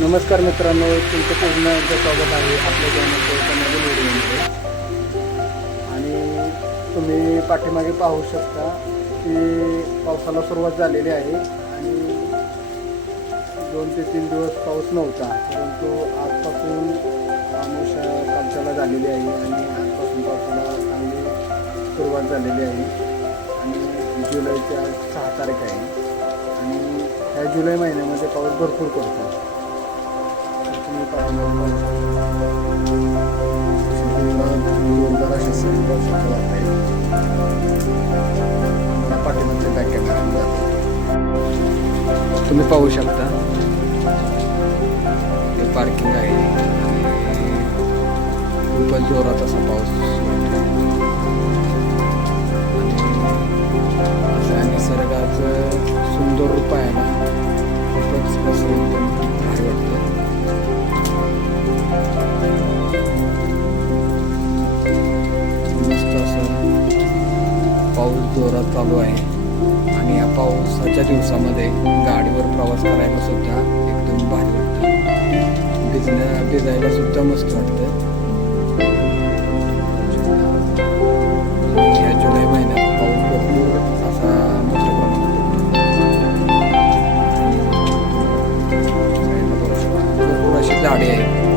नमस्कार मित्रांनो तुमचं पूर्ण एकदा स्वागत आहे आपल्या चॅनलच्या नवीन व्हिडिओमध्ये. आणि तुम्ही पाठीमागे पाहू शकता की पावसाला सुरुवात झालेली आहे आणि दोन ते तीन दिवस पाऊस नव्हता परंतु आजपासून आमुष कालच्याला झालेली आहे आणि आजपासून पावसाला चांगली सुरुवात झालेली आहे. आणि जुलैच्या सहा तारीख आहे. आणि ह्या जुलै महिन्यामध्ये पाऊस भरपूर पडतो. तुम्ही पाहू शकता. हे पार्किंग आहे. खूपच जोरात असा पाऊस पाऊस जोरात चालू आहे. आणि या पावसाच्या दिवसामध्ये गाडीवर प्रवास करायला सुद्धा एकदम भारी वाटतं. भिजण्या भिजायला सुद्धा मस्त वाटतं. झाडे आहे